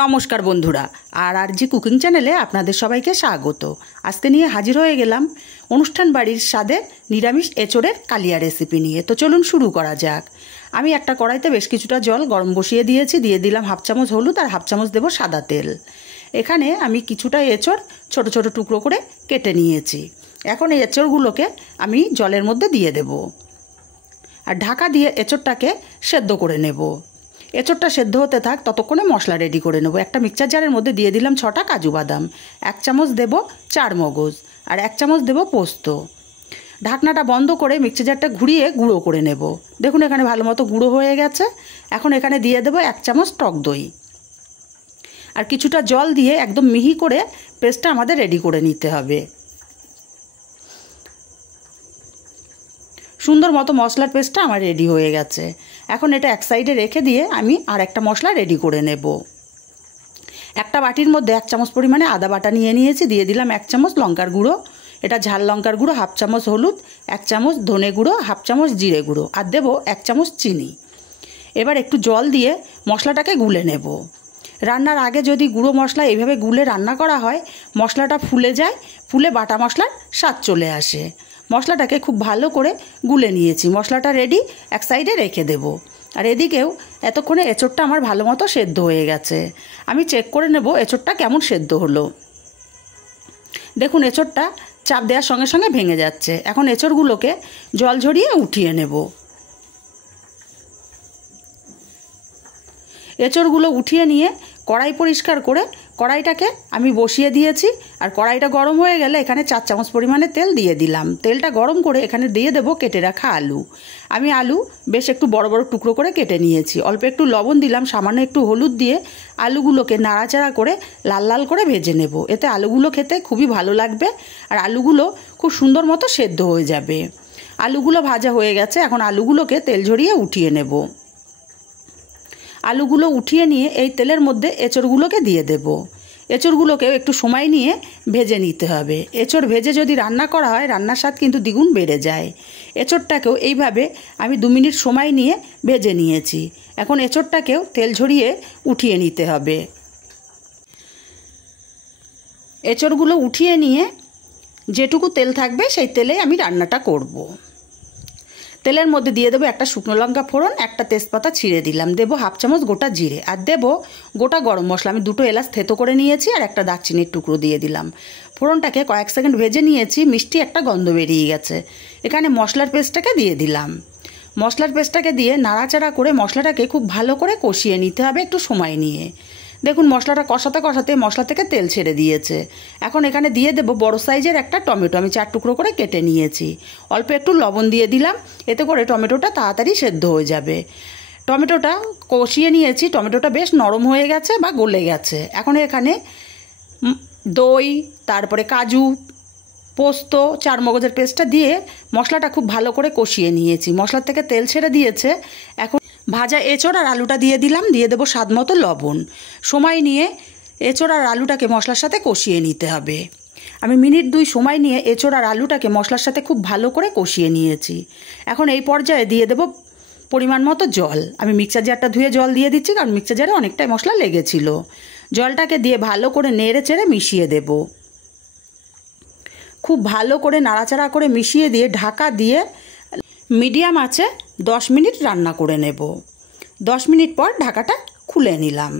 নমস্কার বন্ধুরা, আর কুকিং চ্যানেলে আপনাদের সবাইকে স্বাগত। আজকে নিয়ে হাজির হয়ে গেলাম অনুষ্ঠান বাড়ির স্বাদে নিরামিষ এঁচোড়ের কালিয়া রেসিপি নিয়ে। তো চলুন শুরু করা যাক। আমি একটা কড়াইতে বেশ কিছুটা জল গরম বসিয়ে দিয়েছি, দিয়ে দিলাম হাফ চামচ হলুদ আর হাফ চামচ দেবো সাদা তেল। এখানে আমি কিছুটা এঁচোড় ছোট ছোট টুকরো করে কেটে নিয়েছি। এখন এই এঁচোড়গুলোকে আমি জলের মধ্যে দিয়ে দেব আর ঢাকা দিয়ে এঁচোড়টাকে সেদ্ধ করে নেব। এঁচোড়টা সেদ্ধ হতে থাক, ততক্ষণে মশলা রেডি করে নেব। একটা মিক্সচার জারের মধ্যে দিয়ে দিলাম 6টা কাজু বাদাম, 1 চামচ দেব চারমগজ আর 1 চামচ দেব পোস্ত। ঢাকনাটা বন্ধ করে মিক্সচার জারটা ঘুরিয়ে গুঁড়ো করে নেব। দেখুন এখানে ভালো মতো গুঁড়ো হয়ে গেছে। এখন এখানে দিয়ে দেব 1 চামচ টক দই আর কিছুটা জল দিয়ে একদম মিহি করে পেস্টটা আমাদের রেডি করে নিতে হবে। সুন্দর মতো মশলার পেস্টটা আমার রেডি হয়ে গেছে। এখন এটা এক সাইডে রেখে দিয়ে আমি আর একটা মশলা রেডি করে নেব। একটা বাটির মধ্যে 1 চামচ পরিমাণে আদা বাটা নিয়ে নিয়েছি, দিয়ে দিলাম 1 চামচ লঙ্কার গুঁড়ো, এটা ঝাল লঙ্কার গুঁড়ো, হাফ চামচ হলুদ, 1 চামচ ধনে গুঁড়ো, হাফ চামচ জিরে গুঁড়ো আর দেব 1 চামচ চিনি। এবার একটু জল দিয়ে মশলাটাকে গুলে নেব। রান্নার আগে যদি গুঁড়ো মশলা এইভাবে গুলে রান্না করা হয়, মশলাটা ফুলে যায়, ফুলে বাটা মশলার স্বাদ চলে আসে। মশলাটাকে খুব ভালো করে গুলে নিয়েছি। মশলাটা রেডি, এক সাইডে রেখে দেব। আর এদিকেও এতক্ষণে এঁচোড়টা আমার ভালো মতো সেদ্ধ হয়ে গেছে। আমি চেক করে নেব এঁচোড়টা কেমন সেদ্ধ হলো। দেখুন এঁচোড়টা চাপ দেওয়ার সঙ্গে সঙ্গে ভেঙে যাচ্ছে। এখন এঁচোড়গুলোকে জল ঝরিয়ে উঠিয়ে নেব। এঁচোড়গুলো উঠিয়ে নিয়ে কড়াই পরিষ্কার করে কড়াইটাকে আমি বসিয়ে দিয়েছি। আর কড়াইটা গরম হয়ে গেলে এখানে 4 চামচ পরিমাণে তেল দিয়ে দিলাম। তেলটা গরম করে এখানে দিয়ে দেব কেটে রাখা আলু। আমি আলু বেশ একটু বড় বড় টুকরো করে কেটে নিয়েছি। অল্প একটু লবণ দিলাম, সামান্য একটু হলুদ দিয়ে আলুগুলোকে নাড়াচাড়া করে লাল লাল করে ভেজে নেব। এতে আলুগুলো খেতে খুবই ভালো লাগবে আর আলুগুলো খুব সুন্দর মতো সেদ্ধ হয়ে যাবে। আলুগুলো ভাজা হয়ে গেছে। এখন আলুগুলোকে তেল ঝরিয়ে উঠিয়ে নেব। আলুগুলো উঠিয়ে নিয়ে এই তেলের মধ্যে এঁচোড়গুলোকে দিয়ে দেব। এঁচোড়গুলোকেও একটু সময় নিয়ে ভেজে নিতে হবে। এঁচোড় ভেজে যদি রান্না করা হয়, রান্নার স্বাদ কিন্তু দ্বিগুণ বেড়ে যায়। এঁচোড়টাকেও এইভাবে আমি 2 মিনিট সময় নিয়ে ভেজে নিয়েছি। এখন এঁচোড়টাকেও তেল ঝরিয়ে উঠিয়ে নিতে হবে। এঁচোড়গুলো উঠিয়ে নিয়ে যেটুকু তেল থাকবে সেই তেলেই আমি রান্নাটা করব। তেলের মধ্যে দিয়ে দেবো একটা শুকনো লঙ্কা ফোড়ন, একটা তেজপাতা ছিঁড়ে দিলাম, দেবো হাফ চামচ গোটা জিরে আর দেবো গোটা গরম মশলা। আমি 2টো এলাচ থেতো করে নিয়েছি আর একটা দারচিনির টুকরো দিয়ে দিলাম। ফোড়নটাকে কয়েক সেকেন্ড ভেজে নিয়েছি, মিষ্টি একটা গন্ধ বেরিয়ে গেছে। এখানে মশলার পেস্টটাকে দিয়ে দিলাম। মশলার পেস্টটাকে দিয়ে নাড়াচাড়া করে মশলাটাকে খুব ভালো করে কষিয়ে নিতে হবে একটু সময় নিয়ে। দেখুন মশলাটা কষাতে কষাতে মশলা থেকে তেল ছেড়ে দিয়েছে। এখন এখানে দিয়ে দেব বড় সাইজের একটা টমেটো, আমি 4 টুকরো করে কেটে নিয়েছি। অল্প একটু লবণ দিয়ে দিলাম, এতে করে টমেটোটা তাড়াতাড়ি সেদ্ধ হয়ে যাবে। টমেটোটা কষিয়ে নিয়েছি, টমেটোটা বেশ নরম হয়ে গেছে বা গলে গেছে। এখন এখানে দই, তারপরে কাজু, পোস্ত, চারমগজের পেস্টটা দিয়ে মশলাটা খুব ভালো করে কষিয়ে নিয়েছি। মশলার থেকে তেল ছেড়ে দিয়েছে। এখন ভাজা এঁচোড় আর আলুটা দিয়ে দিলাম, দিয়ে দেবো স্বাদ মতো লবণ। সময় নিয়ে এঁচোড় আর আলুটাকে মশলার সাথে কষিয়ে নিতে হবে। আমি মিনিট 2 সময় নিয়ে এঁচোড় আর আলুটাকে মশলার সাথে খুব ভালো করে কষিয়ে নিয়েছি। এখন এই পর্যায়ে দিয়ে দেবো পরিমাণ মতো জল। আমি মিক্সার জারটা ধুয়ে জল দিয়ে দিচ্ছি, কারণ মিক্সার জারে অনেকটাই মশলা লেগেছিল। জলটাকে দিয়ে ভালো করে নেড়ে চেড়ে মিশিয়ে দেব। খুব ভালো করে নাড়াচাড়া করে মিশিয়ে দিয়ে ঢাকা দিয়ে মিডিয়াম আঁচে 10 মিনিট রান্না করে নেব। 10 মিনিট পর ঢাকাটা খুলে নিলাম।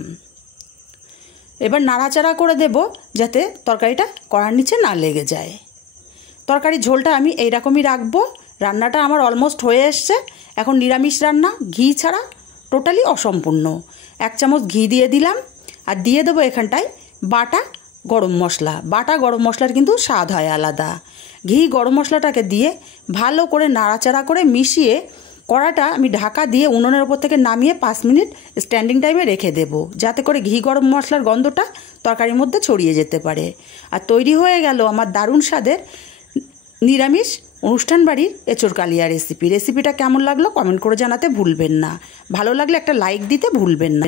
এবার নাড়াচাড়া করে দেব যাতে তরকারিটা কড়ার নিচে না লেগে যায়। তরকারির ঝোলটা আমি এইরকমই রাখবো। রান্নাটা আমার অলমোস্ট হয়ে এসছে। এখন নিরামিষ রান্না, ঘি ছাড়া টোটালি অসম্পূর্ণ। 1 চামচ ঘি দিয়ে দিলাম আর দিয়ে দেবো এখানটায় বাটা গরম মশলা। বাটা গরম মশলার কিন্তু স্বাদ হয় আলাদা। ঘি গরম মশলাটাকে দিয়ে ভালো করে নাড়াচাড়া করে মিশিয়ে কড়াটা আমি ঢাকা দিয়ে উনুনের ওপর থেকে নামিয়ে 5 মিনিট স্ট্যান্ডিং টাইমে রেখে দেব, যাতে করে ঘি গরম মশলার গন্ধটা তরকারির মধ্যে ছড়িয়ে যেতে পারে। আর তৈরি হয়ে গেল আমার দারুণ স্বাদের নিরামিষ অনুষ্ঠান বাড়ির এঁচোড় কালিয়া রেসিপি। রেসিপিটা কেমন লাগলো কমেন্ট করে জানাতে ভুলবেন না। ভালো লাগলে একটা লাইক দিতে ভুলবেন না।